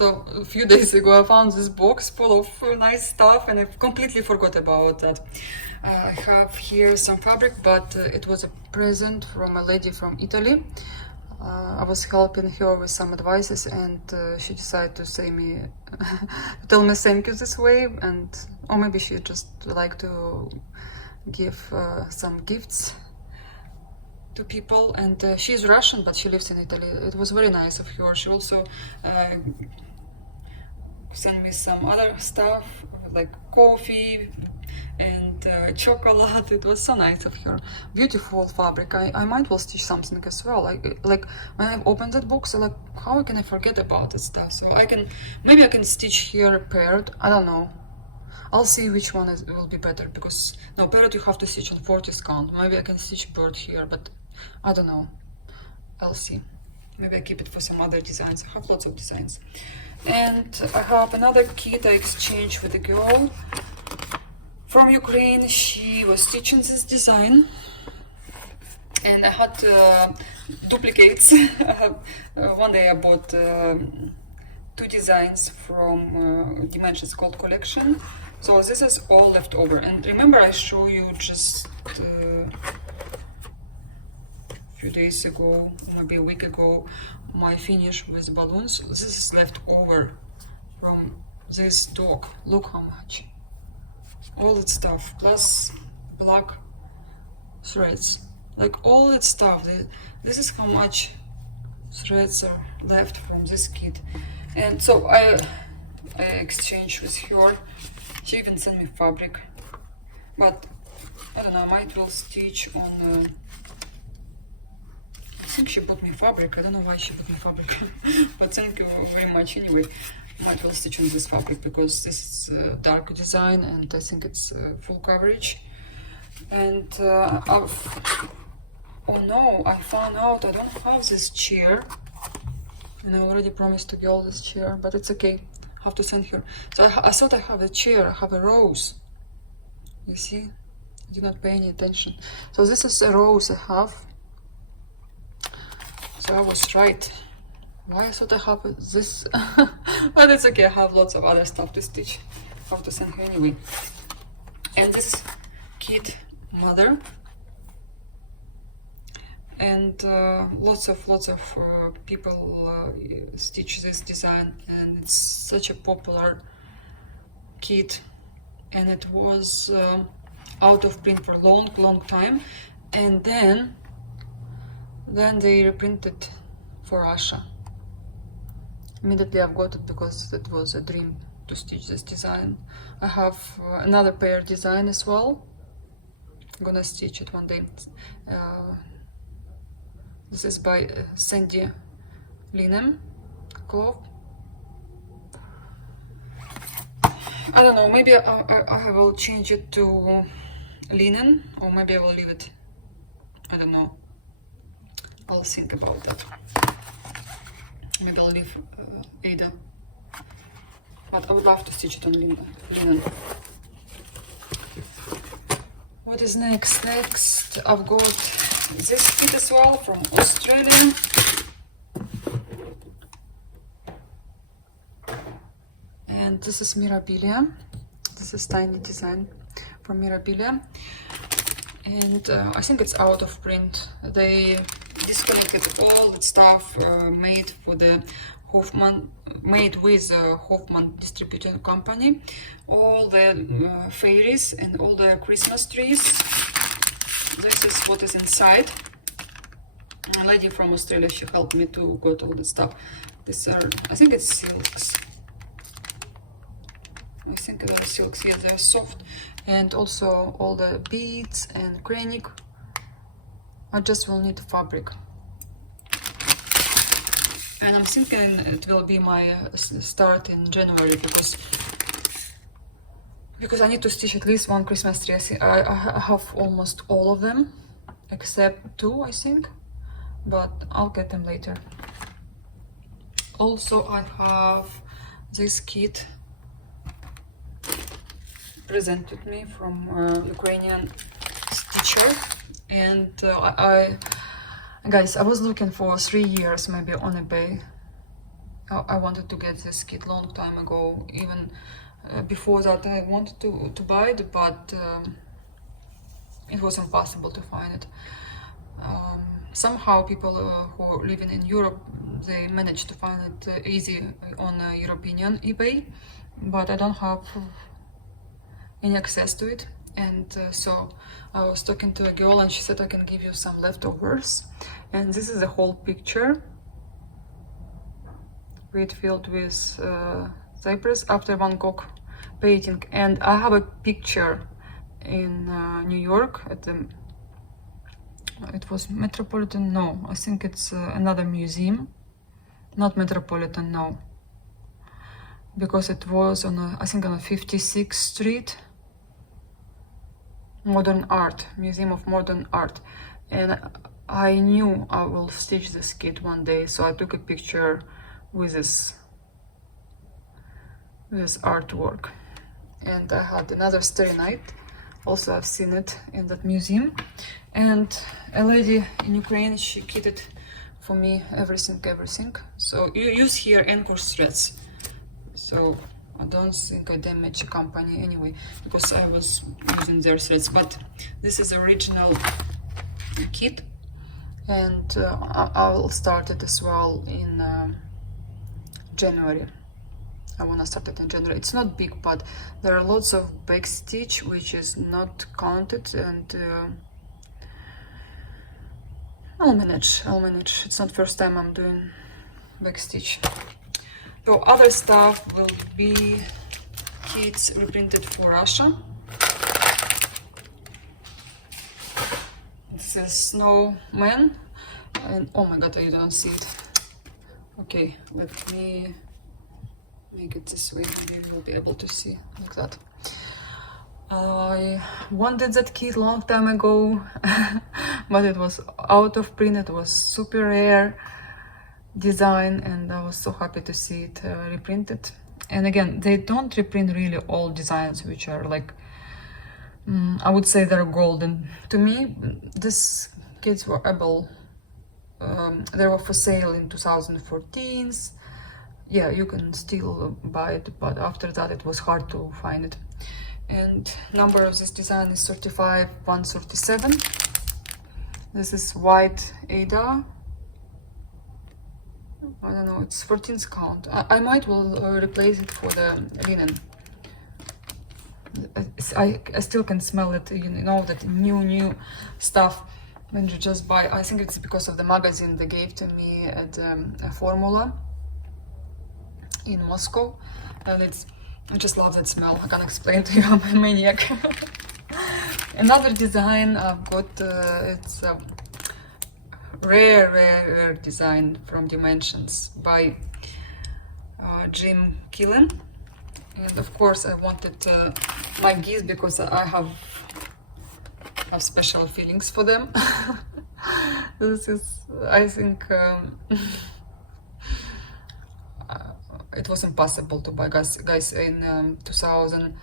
So a few days ago I found this box full of nice stuff and I completely forgot about that. I have here some fabric, but it was a present from a lady from Italy. I was helping her with some advices, and she decided to say me, tell me thank you this way, and or maybe she just like to give some gifts to people. And she's Russian, but she lives in Italy. It was very nice of her. She also sent me some other stuff like coffee and chocolate. It was so nice of her. Beautiful fabric. I might well stitch something as well. Like when I opened that box, like how can I forget about that stuff? So maybe I can stitch here paired. I don't know. I'll see which one will be better, because no, paired you have to stitch on 40th count. Maybe I can stitch bird here, but I don't know. I'll see. Maybe I keep it for some other designs. I have lots of designs. And I have another kit I exchanged with a girl from Ukraine. She was stitching this design, and I had duplicates. One day I bought 2 designs from Dimensions Gold collection. So this is all left over. And remember, I showed you just a few days ago, maybe a week ago, my finish with balloons. This is left over from this dog. Look how much. All that stuff, plus black threads, like all that stuff. This is how much threads are left from this kit. And so I exchanged with her. She even sent me fabric, but I don't know, I might will stitch on I think she bought me fabric. I don't know why she bought me fabric, but thank you very much anyway. Might well stitch on this fabric because this is a dark design and I think it's full coverage. And oh no, I found out I don't have this chair, and I already promised to girl this chair, but it's okay. I have to send her. So I thought I have a chair. I have a rose. You see, I did not pay any attention. So this is a rose I have. So I was right. Why I thought I have this? But it's okay, I have lots of other stuff to stitch. I have to send her anyway. And this is kit mother. And lots of people stitch this design, and it's such a popular kit. And it was out of print for a long time. And then they reprinted for Russia. Immediately I've got it because it was a dream to stitch this design. I have another pair design as well. I'm gonna stitch it one day. This is by Sandy Linen cloth. I don't know, maybe I will change it to linen, or maybe I will leave it. I don't know. I'll think about that. Maybe I'll leave Ada, but I would love to stitch it on linen. What is next? Next, I've got this kit as well from Australia. And this is Mirabilia. This is tiny design from Mirabilia. And I think it's out of print. They disconnected all the stuff made for the made with Hoffman distributing company. All the fairies and all the Christmas trees. This is what is inside. A lady from Australia, she helped me to get all the stuff. These are, I think it's silks. I think they're silks, yes, they're soft. And also all the beads and granite. I just will need the fabric. And I'm thinking it will be my start in January, because I need to stitch at least one Christmas tree. I have almost all of them, except 2, I think, but I'll get them later. Also, I have this kit presented me from Ukrainian stitcher, and guys, I was looking for 3 years maybe on eBay, I wanted to get this kit long time ago. Even before that I wanted to buy it, but it was impossible to find it. Somehow people who living in Europe, they managed to find it easy on European eBay, but I don't have any access to it. And so I was talking to a girl and she said I can give you some leftovers. And this is the whole picture. Wheat filled with cypress after Van Gogh painting. And I have a picture in New York at the, it was Metropolitan, no, I think it's another museum, not Metropolitan, no, because it was on a, I think on a 56th Street, Modern Art, Museum of Modern Art. And I knew I will stitch this kit one day, so I took a picture with this artwork. And I had another Starry Night, also I've seen it in that museum. And a lady in Ukraine, she kitted for me everything. So you use here anchor threads, so I don't think I damage a company anyway, because I was using their threads. But this is original kit, and I will start it as well in January. I want to start it in January. It's not big, but there are lots of back stitch which is not counted, and I'll manage. It's not first time I'm doing back stitch. So other stuff will be kits reprinted for Russia. This is snowman, and oh my god, I don't see it. Okay, let me make it this way, maybe we'll be able to see like that. I wanted that kit long time ago, but it was out of print. It was super rare design, and I was so happy to see it reprinted. And again, they don't reprint really all designs which are like, I would say they're golden. To me, these kits were able, they were for sale in 2014. Yeah, you can still buy it, but after that it was hard to find it. And number of this design is 35137. This is white Ada. I don't know, it's 14th count. I might will replace it for the linen. I still can smell it, you know, that new stuff when you just buy. I think it's because of the magazine they gave to me at a Formula in Moscow, and it's, I just love that smell. I can't explain to you, I'm a maniac. Another design I've got, it's a rare design from Dimensions by Jim Killen. And of course I wanted my geese because I have special feelings for them. This is, I think, it was impossible to buy, guys, in 2000,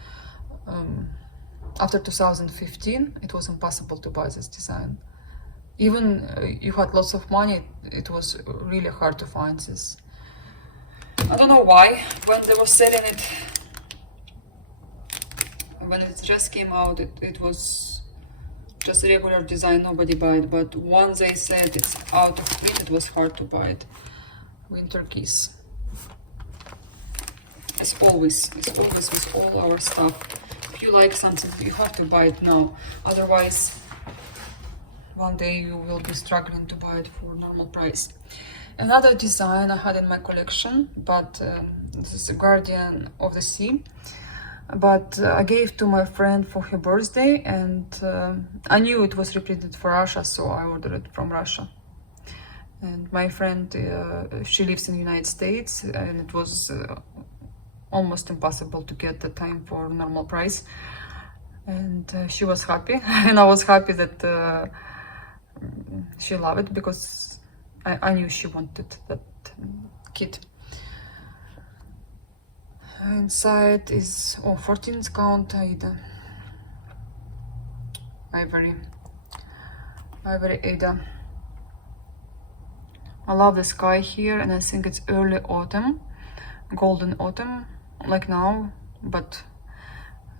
after 2015, it was impossible to buy this design. Even you had lots of money, it was really hard to find this. I don't know why. When they were selling it, when it just came out, it was just a regular design, nobody bought it. But once they said it's out of print, it was hard to buy it. Winter Kiss. It's always with all our stuff. If you like something, you have to buy it now. Otherwise, one day you will be struggling to buy it for normal price. Another design I had in my collection, but this is a Guardian of the Sea. But I gave to my friend for her birthday, and I knew it was reprinted for Russia, so I ordered it from Russia. And my friend, she lives in the United States, and it was almost impossible to get the time for normal price. And she was happy, and I was happy that she loved it, because I knew she wanted that kit. Inside is 14th count Ada. Ivory Ada. I love the sky here, and I think it's early autumn. golden autumn like now, but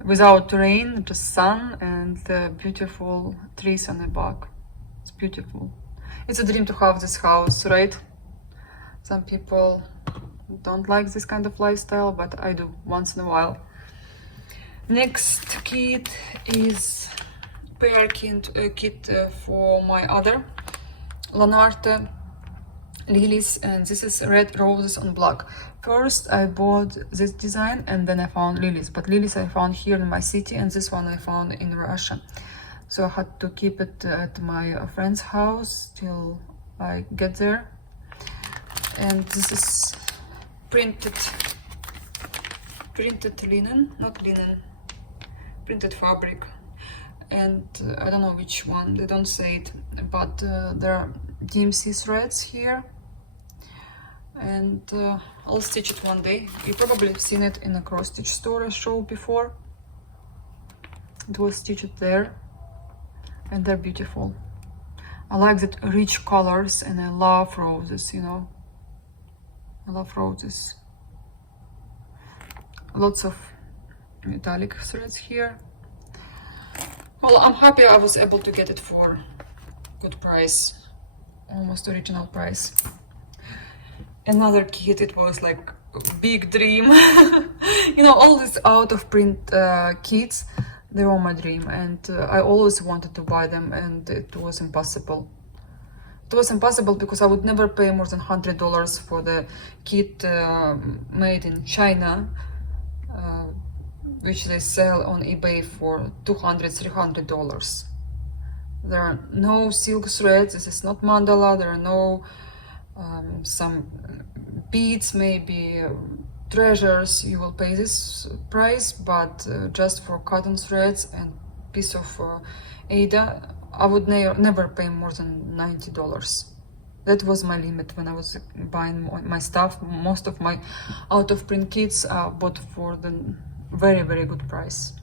without rain, just sun and beautiful trees on the back. It's beautiful. It's a dream to have this house, right? Some people don't like this kind of lifestyle, but I do once in a while. Next kit is pair kit for my other Lanarte lilies, and this is red roses on black. First I bought this design and then I found lilies, but lilies I found here in my city and this one I found in Russia. So I had to keep it at my friend's house till I get there. And this is printed linen, not linen, printed fabric. And I don't know which one, they don't say it, but there are DMC threads here. And I'll stitch it one day. You probably have seen it in a cross stitch store I showed before. It was stitched there, and they're beautiful. I like that rich colors, and I love roses, you know. I love roses. Lots of metallic threads here. Well, I'm happy I was able to get it for good price, almost original price. Another kit, it was like a big dream. You know, all these out of print kits, they were my dream, and I always wanted to buy them, and it was impossible. It was impossible because I would never pay more than $100 for the kit made in China, which they sell on eBay for $200–300. There are no silk threads. This is not mandala. There are no some beads, maybe treasures. You will pay this price, but just for cotton threads and piece of Ada, I would never pay more than $90. That was my limit when I was buying my stuff. Most of my out of print kits are bought for the very, very good price.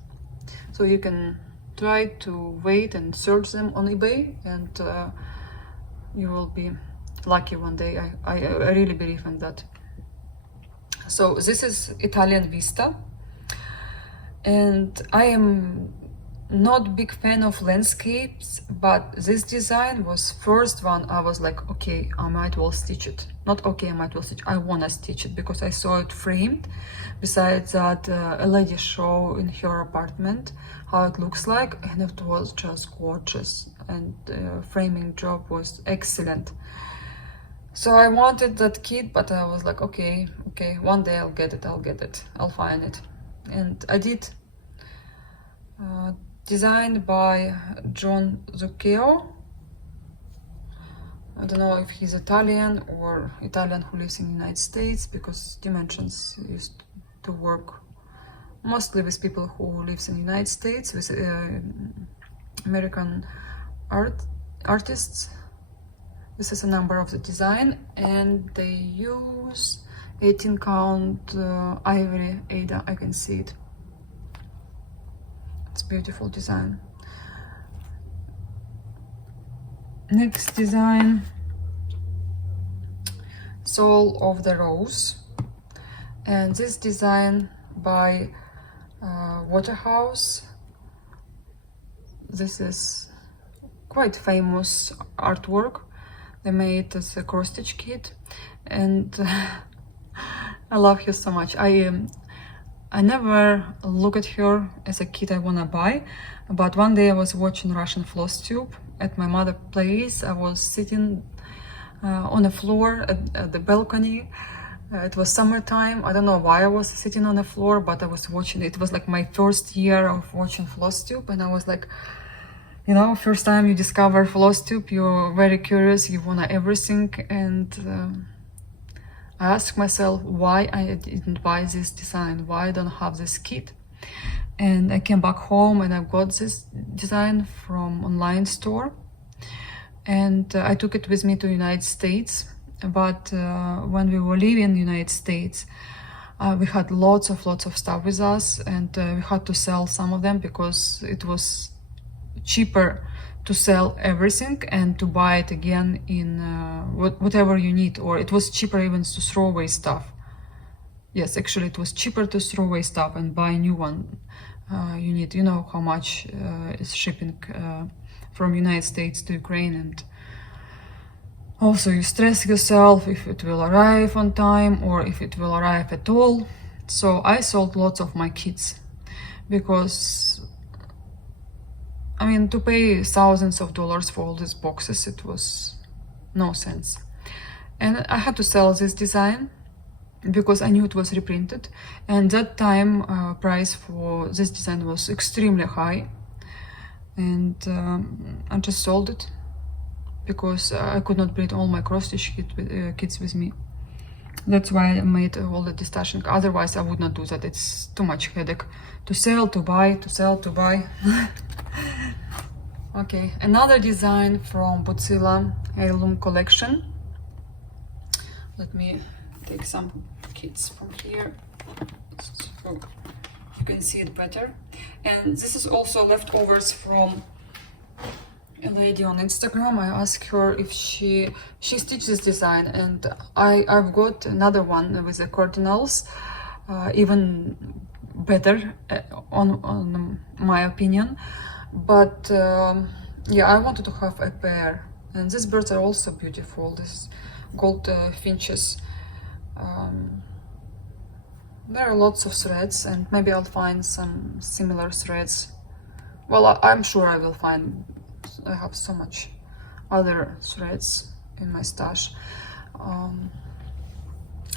So you can try to wait and search them on eBay, and you will be lucky one day. I really believe in that. So this is Italian Vista, and I am not big fan of landscapes, but this design was first one I was like, okay, I might well stitch it. Not okay, I might well stitch, I wanna stitch it because I saw it framed. Besides that, a lady showed in her apartment how it looks like, and it was just gorgeous, and the framing job was excellent. So I wanted that kit, but I was like, okay, one day I'll get it, I'll find it. And I did. Designed by John Zucchero. I don't know if he's Italian or Italian who lives in the United States, because Dimensions used to work mostly with people who lives in the United States, with American artists. This is a number of the design, and they use 18 count ivory Ada. I can see it. It's beautiful design. Next design, Soul of the Rose, and this design by Waterhouse. This is quite famous artwork. They made as a cross stitch kit, and I love her so much. I never look at her as a kit I wanna buy, but one day I was watching Russian floss tube at my mother's place. I was sitting on the floor at the balcony. It was summertime. I don't know why I was sitting on the floor, but I was watching. It was like my first year of watching floss tube, and I was like, you know, first time you discover floss tube, you're very curious, you wanna everything, and I asked myself why I didn't buy this design, why I don't have this kit. And I came back home and I got this design from online store, and I took it with me to United States. But when we were leaving the United States, we had lots of stuff with us, and we had to sell some of them because it was cheaper to sell everything and to buy it again in whatever you need, or it was cheaper even to throw away stuff. yes, actually it was cheaper to throw away stuff and buy a new one. You need, you know how much is shipping from United States to Ukraine, and also you stress yourself if it will arrive on time or if it will arrive at all. So I sold lots of my kits because, I mean, to pay thousands of dollars for all these boxes, it was no sense. And I had to sell this design because I knew it was reprinted, and that time price for this design was extremely high, and I just sold it because I could not bring all my cross-stitch kits with me. That's why I made all the destashing. Otherwise I would not do that. It's too much headache to sell, to buy, to sell, to buy. Okay, another design from Bozilla Heirloom collection. Let me take some kits from here so you can see it better. And this is also leftovers from a lady on Instagram. I asked her if she stitched this design, and I've got another one with the cardinals, even better on my opinion. But yeah, I wanted to have a pair, and these birds are also beautiful. These gold finches. There are lots of threads, and maybe I'll find some similar threads. Well, I'm sure I will find. I have so much other threads in my stash.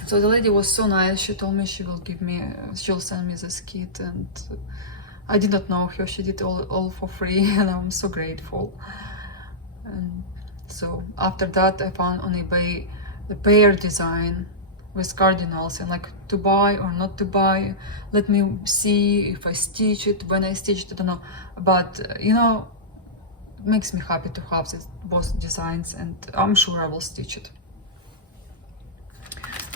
So the lady was so nice. She told me she'll send me this kit, and I did not know her. She did all for free, and I'm so grateful. And so after that, I found on eBay the pair design with cardinals, and like, to buy or not to buy. Let me see if I stitch it. When I stitched it, I don't know, but you know, it makes me happy to have both designs, and I'm sure I will stitch it.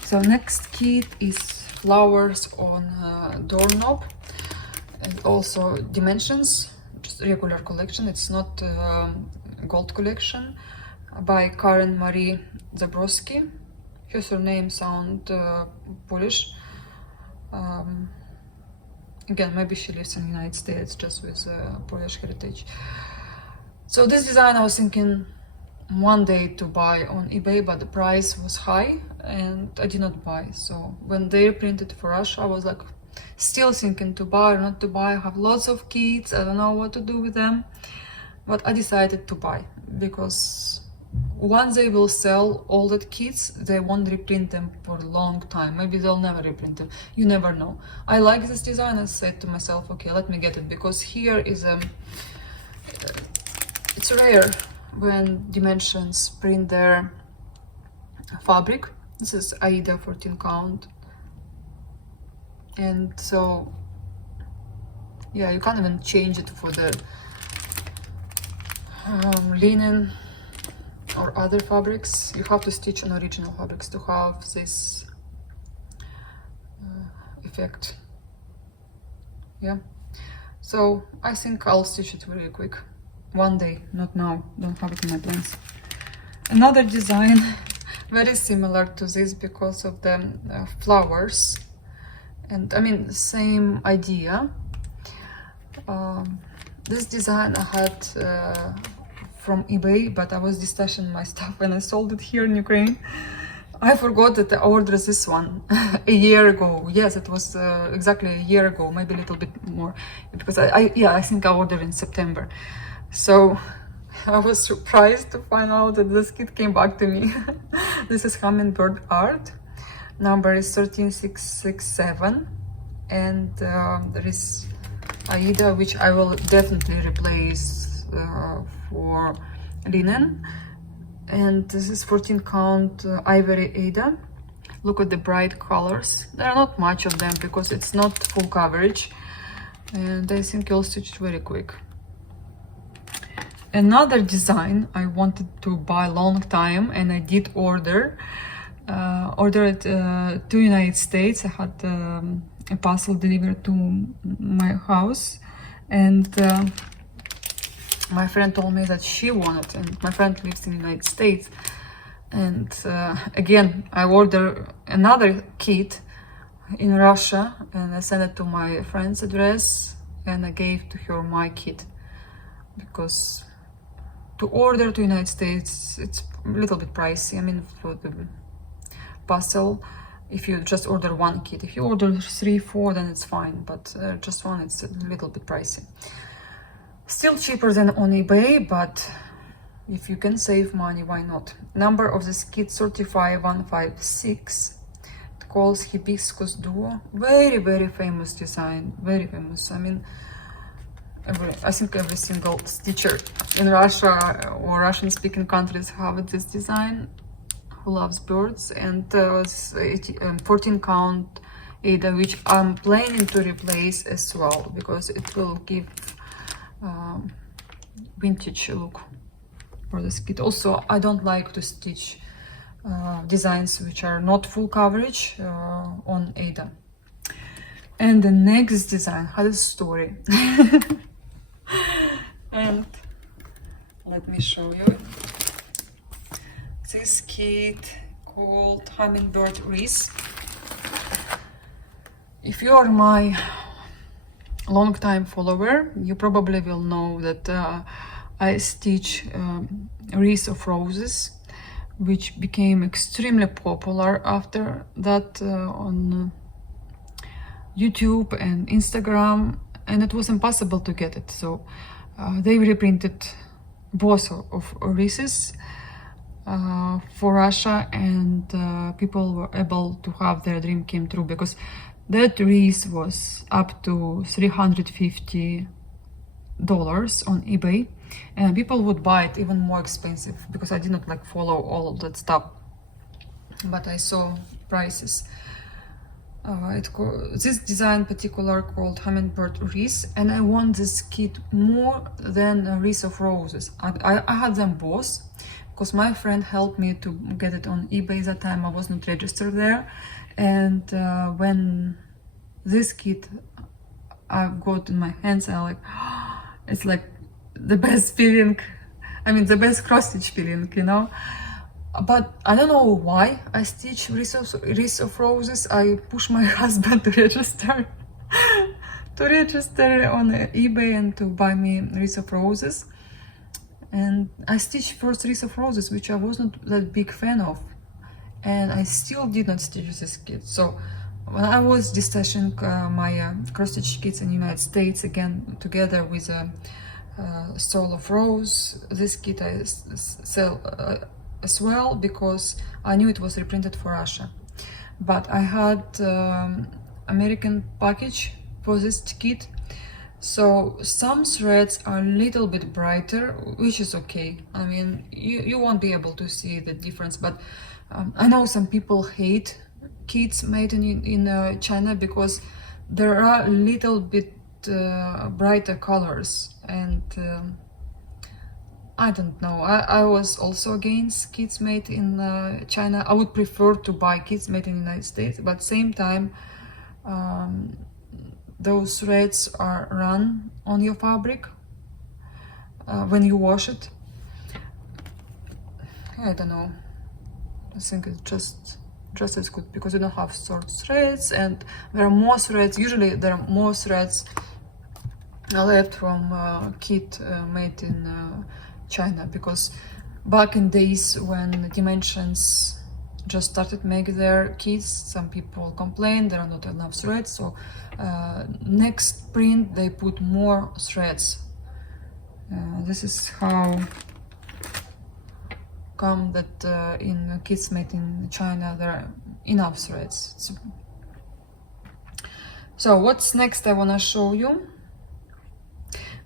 So next kit is flowers on doorknob, and also dimensions, just regular collection. It's not gold collection, by Karen Marie Zabrowski. Her surname sound Polish. Again, maybe she lives in the United States, just with Polish heritage. So this design I was thinking one day to buy on eBay, but the price was high and I did not buy. So when they printed for Russia, I was like still thinking to buy or not to buy. I have lots of kits, I don't know what to do with them, but I decided to buy because once they will sell all the kits, they won't reprint them for a long time. Maybe they'll never reprint them. You never know. I like this design. I said to myself, okay, let me get it, because here is it's rare when Dimensions print their fabric. This is Aida 14 count, and so yeah, you can't even change it for the linen or other fabrics. You have to stitch on original fabrics to have this effect. Yeah, so I think I'll stitch it very quick one day, not now, don't have it in my plans. Another design very similar to this because of the flowers, and I mean same idea. This design I had from eBay, but I was destashing my stuff when I sold it here in Ukraine. I forgot that I ordered this one a year ago. Yes, it was exactly a year ago, maybe a little bit more, because I think I ordered in September. So I was surprised to find out that this kit came back to me. This is Hummingbird Art. Number is 13667, and there is Aida, which I will definitely replace for linen. And this is 14 count Ivory Aida. Look at the bright colors. There are not much of them because it's not full coverage, and I think you'll stitch it very quick. Another design I wanted to buy a long time, and I did order it to United States. I had a parcel delivered to my house, and my friend told me that she wanted, and my friend lives in the United States. And again, I ordered another kit. in Russia, and I sent it to my friend's address, and I gave to her my kit, because to order to United States it's a little bit pricey. I mean, for the parcel, if you just order one kit. If you order 3, 4, then it's fine, but just one, it's a little bit pricey. Still cheaper than on eBay, but if you can save money, why not? Number of this kit 35156. It calls Hibiscus Duo. Very, very famous design. Very famous. I mean, I think every single stitcher in Russia or Russian-speaking countries have this design, who loves birds. And 14 count Ada, which I'm planning to replace as well, because it will give vintage look for this kit. Also, I don't like to stitch designs which are not full coverage on Ada. And the next design had a story. And let me show you. This kit called Hummingbird Wreath. If you are my long-time follower, you probably will know that I stitch Wreath of Roses, which became extremely popular after that on YouTube and Instagram, and it was impossible to get it. So they reprinted both of wreaths for Russia, and people were able to have their dream came true, because that wreath was up to $350 on eBay, and people would buy it even more expensive, because I did not like follow all of that stuff, but I saw prices. This design particular called Hummingbird Wreath, and I want this kit more than a Wreath of Roses. I had them both, because my friend helped me to get it on eBay that time. I was not registered there, and when this kit I got in my hands, I like, it's like the best feeling. I mean, the best cross stitch feeling, you know. But I don't know why I stitch Wreath of Roses. I push my husband to register on eBay and to buy me Wreath of Roses. And I stitched first Wreath of Roses, which I wasn't that big fan of, and I still did not stitch this kit. So when I was destashing my cross stitch kits in the United States again, together with a Soul of Rose, this kit I sell as well, because I knew it was reprinted for Russia. But I had American package for this kit, so some threads are a little bit brighter, which is okay. I mean, you won't be able to see the difference, but I know some people hate kits made in China, because there are a little bit brighter colors, and I don't know. I was also against kits made in China. I would prefer to buy kits made in the United States, but at the same time, those threads are run on your fabric when you wash it. I don't know. I think it's just as good, because you don't have short threads, and there are more threads. Usually there are more threads left from kit made in China, because back in days when Dimensions just started making their kits, some people complained there are not enough threads, so next print they put more threads. This is how come that in kits made in China there are enough threads. So what's next I want to show you?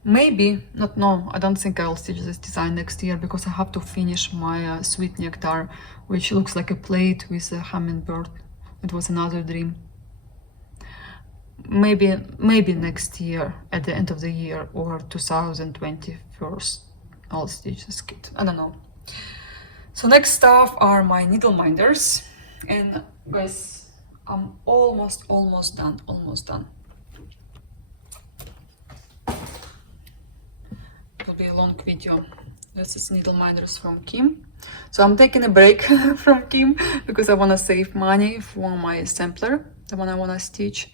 Maybe not. No, I don't think I'll stitch this design next year, because I have to finish my Sweet Nectar, which looks like a plate with a hummingbird. It was another dream. Maybe next year, at the end of the year, or 2021, I'll stitch this kit. I don't know. So next stuff are my needle minders, and guys, I'm almost done. It will be a long video. This is needle minders from Kim. So I'm taking a break from Kim because I want to save money for my sampler, the one I want to stitch,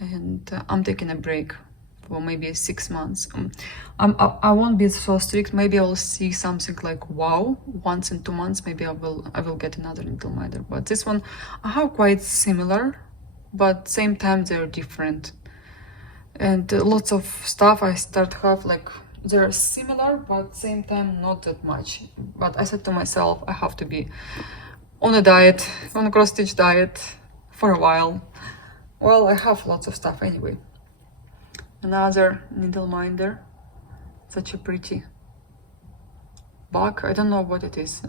and I'm taking a break for maybe 6 months. I won't be so strict. Maybe I'll see something like wow once in 2 months. Maybe I will get another needle minder. But this one I have quite similar, but same time they're different. And lots of stuff I start have like they're similar, but same time not that much. But I said to myself I have to be on a diet, on a cross stitch diet for a while. Well, I have lots of stuff anyway. Another needle minder, such a pretty bug. I don't know what it is.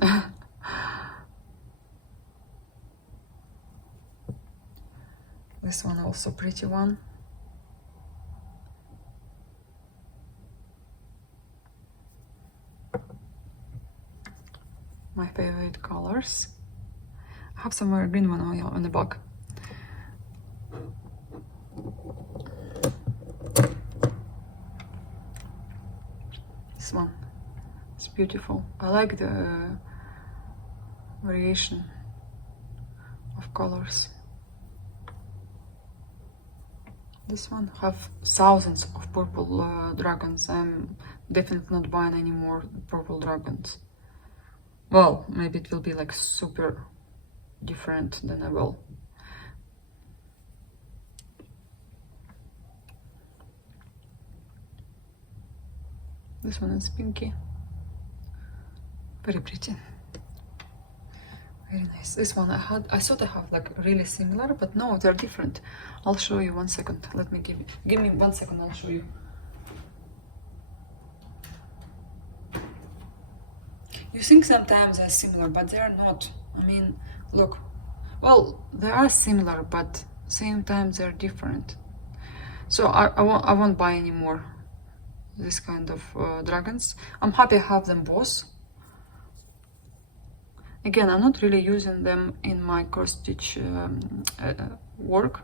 This one also pretty one. My favorite colors. I have some more green one on the back. This one, it's beautiful. I like the variation of colors. This one have thousands of purple dragons. I'm definitely not buying any more purple dragons. Well, maybe it will be like super different, then I will. This one is pinky. Very pretty. Very nice. This one I thought I have like really similar, but no, they're different. I'll show you 1 second. Let me give me 1 second, I'll show you. You think sometimes they're similar, but they're not. I mean, look. Well, they are similar, but same time they're different. So I won't buy any more this kind of dragons. I'm happy I have them both. Again, I'm not really using them in my cross stitch work.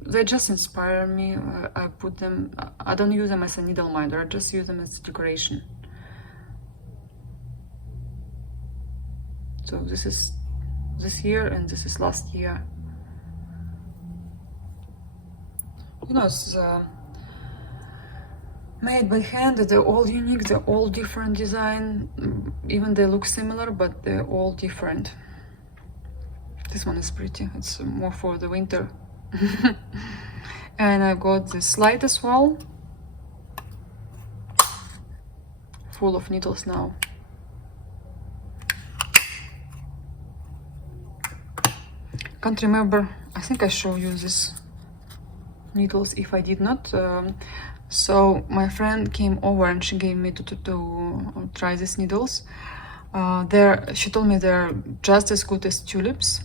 They just inspire me. I put them, I don't use them as a needle minder, I just use them as decoration. So this is this year and this is last year. You know, it's made by hand. They're all unique, they're all different design. Even they look similar, but they're all different. This one is pretty. It's more for the winter. And I got this light as well. Full of needles now. Can't remember. I think I showed you this needles. If I did not, so my friend came over and she gave me to try these needles. She told me they're just as good as tulips.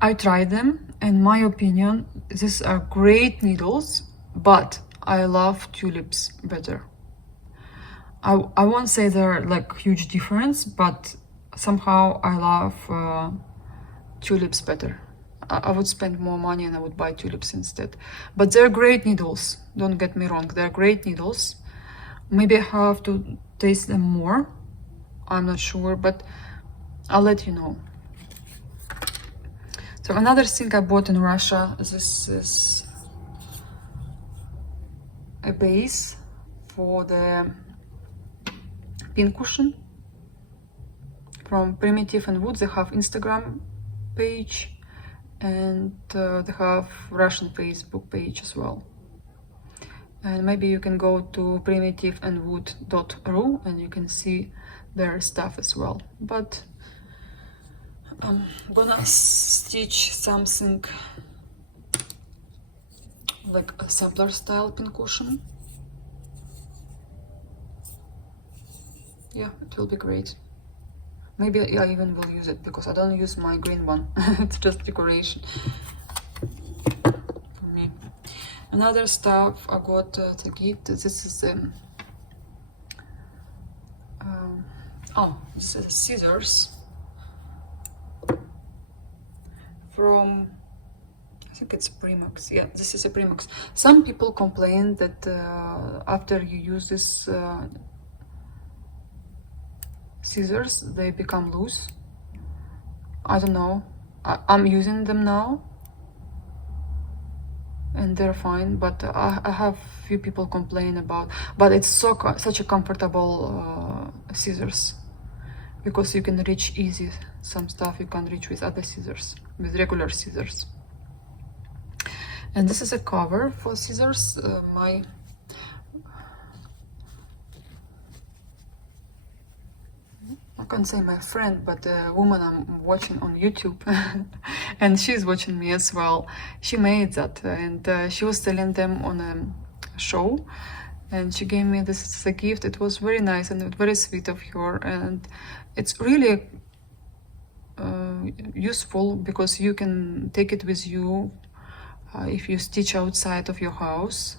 I tried them. In my opinion, these are great needles, but I love tulips better. I won't say they're like huge difference, but somehow I love tulips better. I would spend more money and I would buy tulips instead. But they're great needles, don't get me wrong, they're great needles. Maybe I have to taste them more, I'm not sure, but I'll let you know. So another thing I bought in Russia, this is a base for the pincushion from Primitive and Wood. They have Instagram page and they have Russian Facebook page as well. And maybe you can go to primitiveandwood.ru and you can see their stuff as well. But I'm gonna stitch something like a sampler style pincushion. Yeah, it will be great. Maybe I even will use it because I don't use my green one. It's just decoration for me. Another stuff I got to gift. This is this is scissors from, I think it's Primax. Yeah, this is a Primax. Some people complain that after you use this scissors, they become loose. I don't know. I'm using them now and they're fine, but I have few people complain about, but it's such a comfortable scissors, because you can reach easy some stuff you can't reach with other scissors, with regular scissors. And this is a cover for scissors. I can't say my friend, but the woman I'm watching on YouTube, and she's watching me as well. She made that, and she was selling them on a show, and she gave me this as a gift. It was very nice and very sweet of her, and it's really useful because you can take it with you if you stitch outside of your house.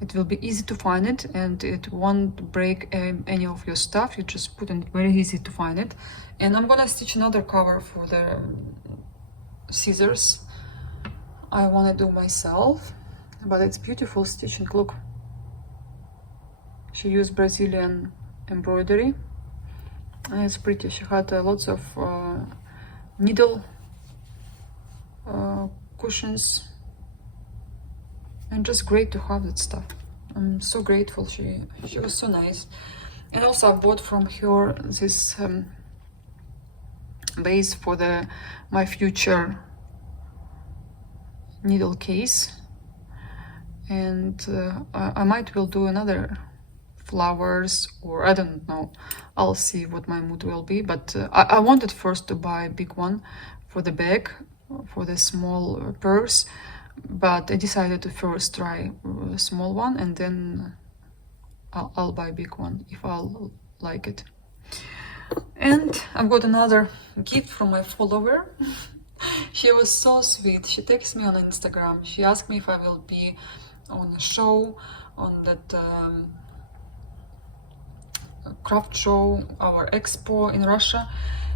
It will be easy to find it, and it won't break any of your stuff. You just put it, very easy to find it. And I'm gonna stitch another cover for the scissors. I wanna do myself, but it's beautiful stitching. Look, she used Brazilian embroidery, and it's pretty. She had lots of needle cushions. And just great to have that stuff. I'm so grateful. She was so nice. And also I bought from her this base for my future needle case. And I might will do another flowers, or I don't know. I'll see what my mood will be. But I wanted first to buy a big one for the bag, for the small purse. But I decided to first try a small one, and then I'll buy a big one if I'll like it. And I've got another gift from my follower. She was so sweet. She texted me on Instagram. She asked me if I will be on a show, on that craft show, our expo in Russia.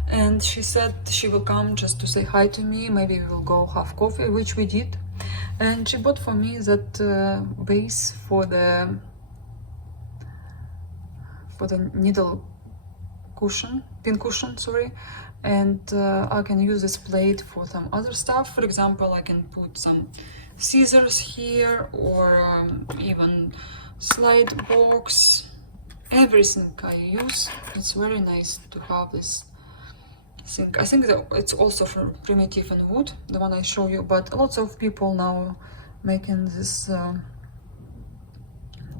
And she said she will come just to say hi to me. Maybe we will go have coffee, which we did. And she bought for me that base for the needle cushion, pin cushion, sorry. And I can use this plate for some other stuff. For example, I can put some scissors here, or even slide box. Everything I use. It's very nice to have this. I think that it's also from primitive and wood, the one I show you, but lots of people now making this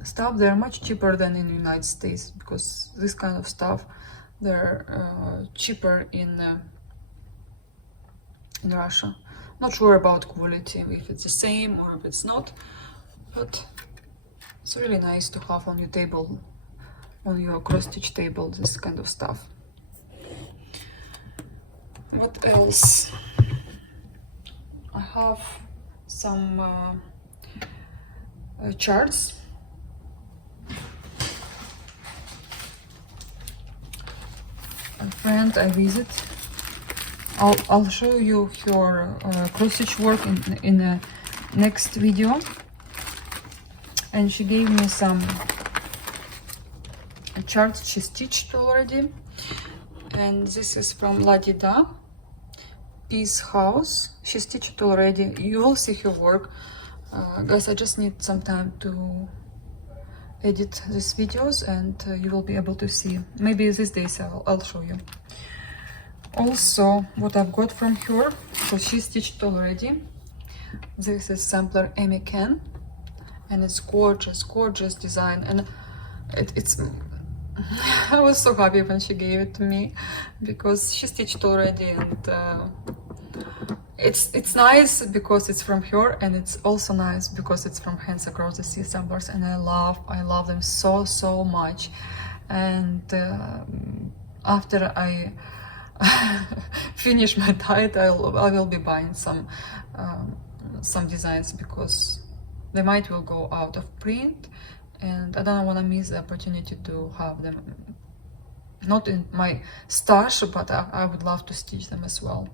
stuff. They're much cheaper than in the United States, because this kind of stuff, they're cheaper in Russia. Not sure about quality, if it's the same or if it's not, but it's really nice to have on your table, on your cross-stitch table, this kind of stuff. What else? I have some charts. A friend I visit. I'll show you her cross-stitch work in the next video. And she gave me some charts she stitched already. And this is from La Dida. Peace House. She stitched already. You will see her work. Guys, I just need some time to edit these videos, and you will be able to see. Maybe these days I'll show you. Also, what I've got from her, because she stitched already. This is sampler Amy Ken, and it's gorgeous, gorgeous design, and it's. I was so happy when she gave it to me, because she stitched already, and it's nice because it's from her, and it's also nice because it's from Hands Across the Sea samplers, and I love them so much. And after I finish my diet, I will be buying some designs, because they might will go out of print. And I don't want to miss the opportunity to have them, not in my stash, but I would love to stitch them as well.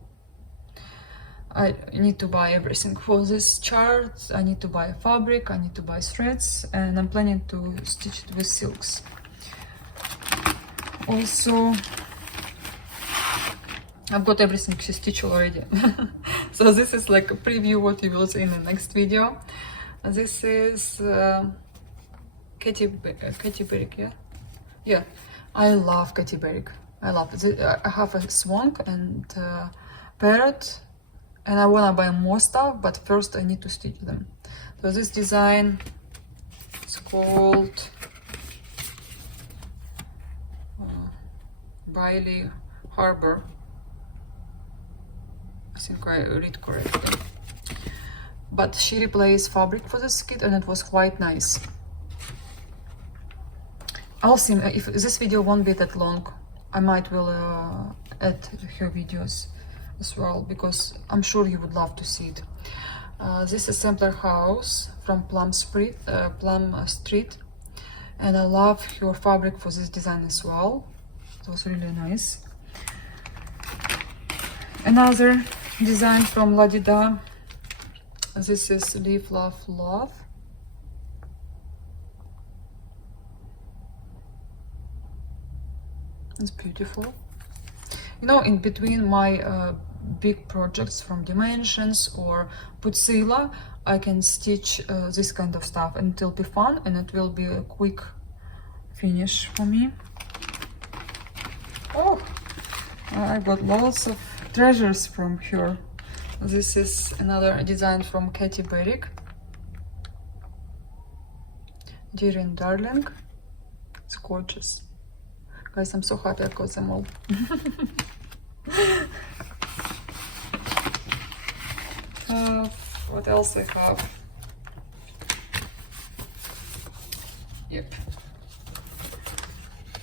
I need to buy everything for this chart. I need to buy fabric, I need to buy threads, and I'm planning to stitch it with silks. Also, I've got everything to stitch already. So this is like a preview what you will see in the next video. This is Katy Berry, yeah? Yeah, I love Katy Berry. I love it. I have a swan and parrot, and I wanna buy more stuff, but first I need to stitch them. So this design is called Bailey Harbor. I think I read correctly. But she replaced fabric for this kit and it was quite nice. I'll see if this video won't be that long. I might will add her videos as well because I'm sure you would love to see it. This is Sampler House from Plum Street, and I love her fabric for this design as well. It was really nice. Another design from La Dida. This is Live, Love, Love. It's beautiful. You know, in between my big projects from Dimensions or Putzilla, I can stitch this kind of stuff and it will be fun and it will be a quick finish for me. Oh, I got lots of treasures from her. This is another design from Katy Berry. Dear and Darling. It's gorgeous. Guys, I'm so happy I got them all. What else I have? Yep.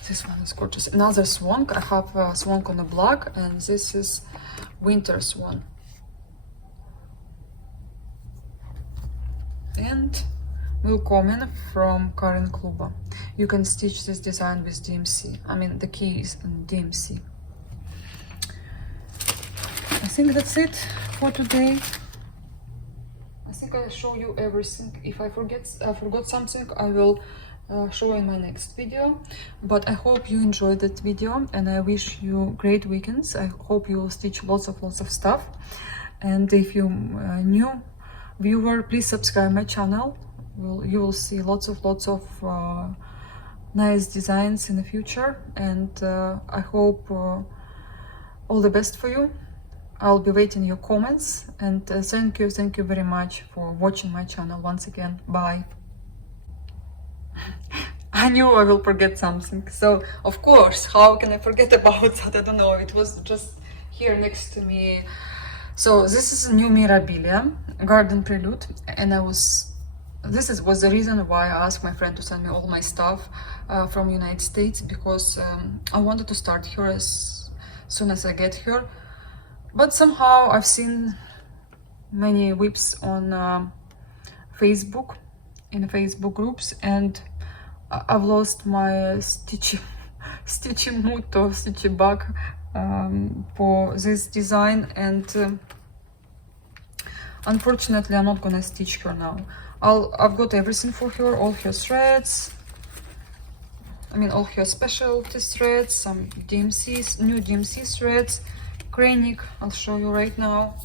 This one is gorgeous. Another swan. I have a swan on the black, and this is winter swan. And Willkommen from Karen Kluba. You can stitch this design with DMC. I mean, the key is in DMC. I think that's it for today. I think I show you everything. If I forgot something, I will show in my next video. But I hope you enjoyed that video, and I wish you great weekends. I hope you will stitch lots of stuff. And if you're new viewer, please subscribe my channel. You will see lots of nice designs in the future, and I hope all the best for you. I'll be waiting your comments, and thank you very much for watching my channel once again. Bye. I knew I will forget something, so of course, how can I forget about that? I don't know, it was just here next to me. So this is a new Mirabilia Garden Prelude, and this was the reason why I asked my friend to send me all my stuff from United States, because I wanted to start here as soon as I get here. But somehow I've seen many whips on Facebook, in Facebook groups, and I've lost my stitching mood or stitching bug for this design, and unfortunately I'm not gonna stitch her now. I've got everything for her, all her threads, I mean all her specialty threads, some DMCs, new DMC threads, Krennic, I'll show you right now,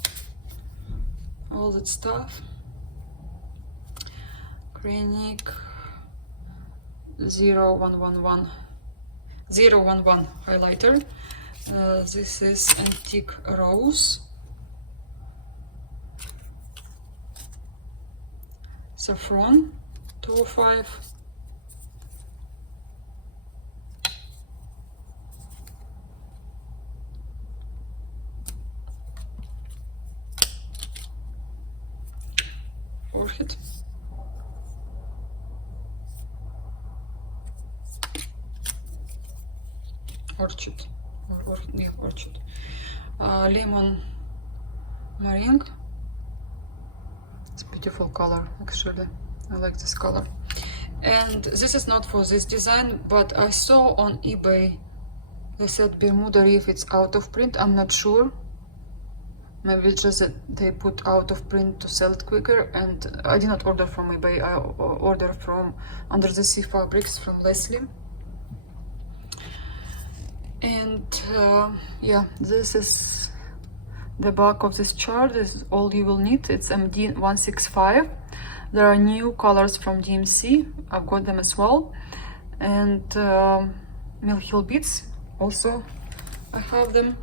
all that stuff. Krennic 0111 highlighter. This is Antique Rose, Saffron 205, Orchid, Orchid, Lemon Meringue. It's a beautiful color, actually. I like this color. And this is not for this design, but I saw on eBay they said Bermuda Reef, it's out of print. I'm not sure. Maybe it's just that they put out of print to sell it quicker, and I did not order from eBay. I ordered from Under the Sea Fabrics from Leslie. And yeah, this is the back of this chart. This is all you will need. It's MD165. There are new colors from DMC. I've got them as well. And Mill Hill beads also. I have them.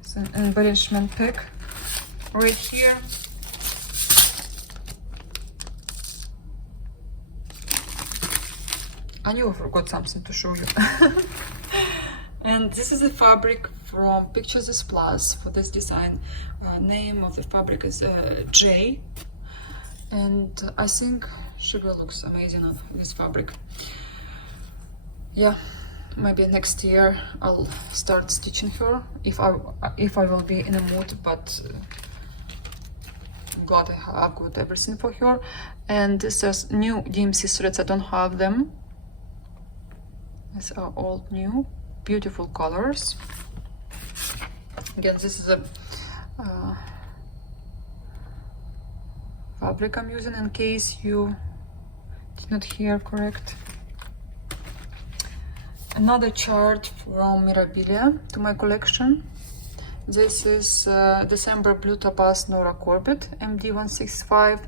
It's an embellishment pack right here. I knew I forgot something to show you. And this is the fabric from Pictures is Plus for this design. Name of the fabric is J. And I think Sugar looks amazing on this fabric. Yeah, maybe next year I'll start stitching her if I will be in a mood, but I'm glad I've got everything for her. And this is new DMC threads. I don't have them. These are all new, beautiful colors. Again, this is a fabric I'm using in case you did not hear correct. Another chart from Mirabilia to my collection. This is December Blue Topaz Nora Corbett MD165.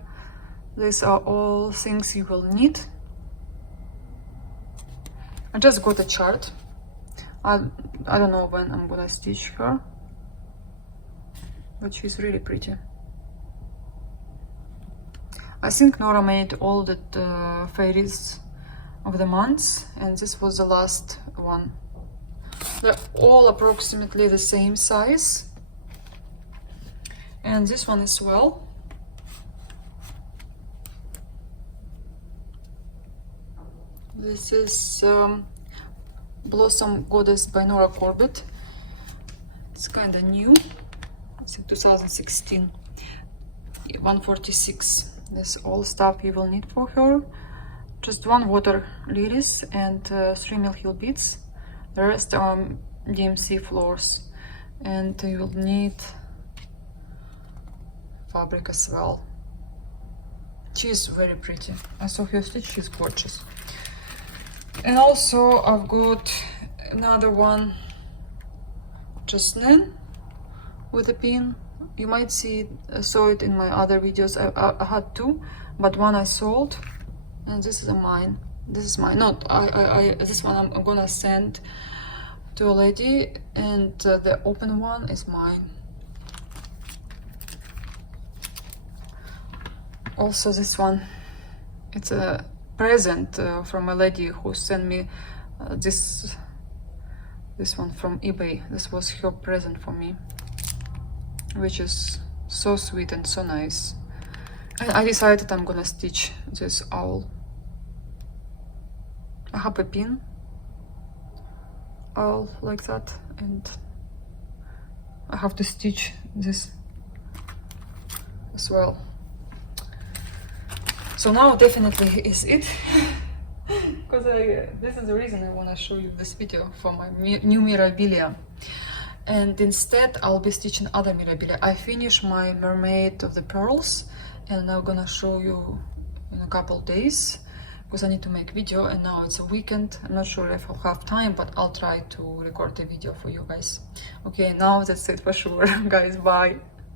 These are all things you will need. I just got a chart. I don't know when I'm gonna stitch her, but she's really pretty. I think Nora made all the fairies of the months, and this was the last one. They're all approximately the same size, and this one as well. This is Blossom Goddess by Nora Corbett. It's kind of new. It's in 2016. 146. This all stuff you will need for her. Just one water lilies and 3 Mill Hill beads. The rest are DMC floors. And you will need fabric as well. She is very pretty. I saw her stitch. She's gorgeous. And also I've got another one, Jasmine with a pin. You might saw it in my other videos. I had two, but one I sold, and this is mine. This is mine. Not this one I'm gonna send to a lady, and the open one is mine. Also this one, it's a present from a lady who sent me this one from eBay. This was her present for me, which is so sweet and so nice. And I decided I'm gonna stitch this owl. I have a pin owl like that, and I have to stitch this as well. So now definitely is it, because this is the reason I want to show you this video for my new Mirabilia. And instead I'll be stitching other Mirabilia. I finished my Mermaid of the Pearls, and I'm gonna show you in a couple days, because I need to make video, and now it's a weekend. I'm not sure if I'll have time, but I'll try to record a video for you guys. Okay, now that's it for sure. Guys, bye.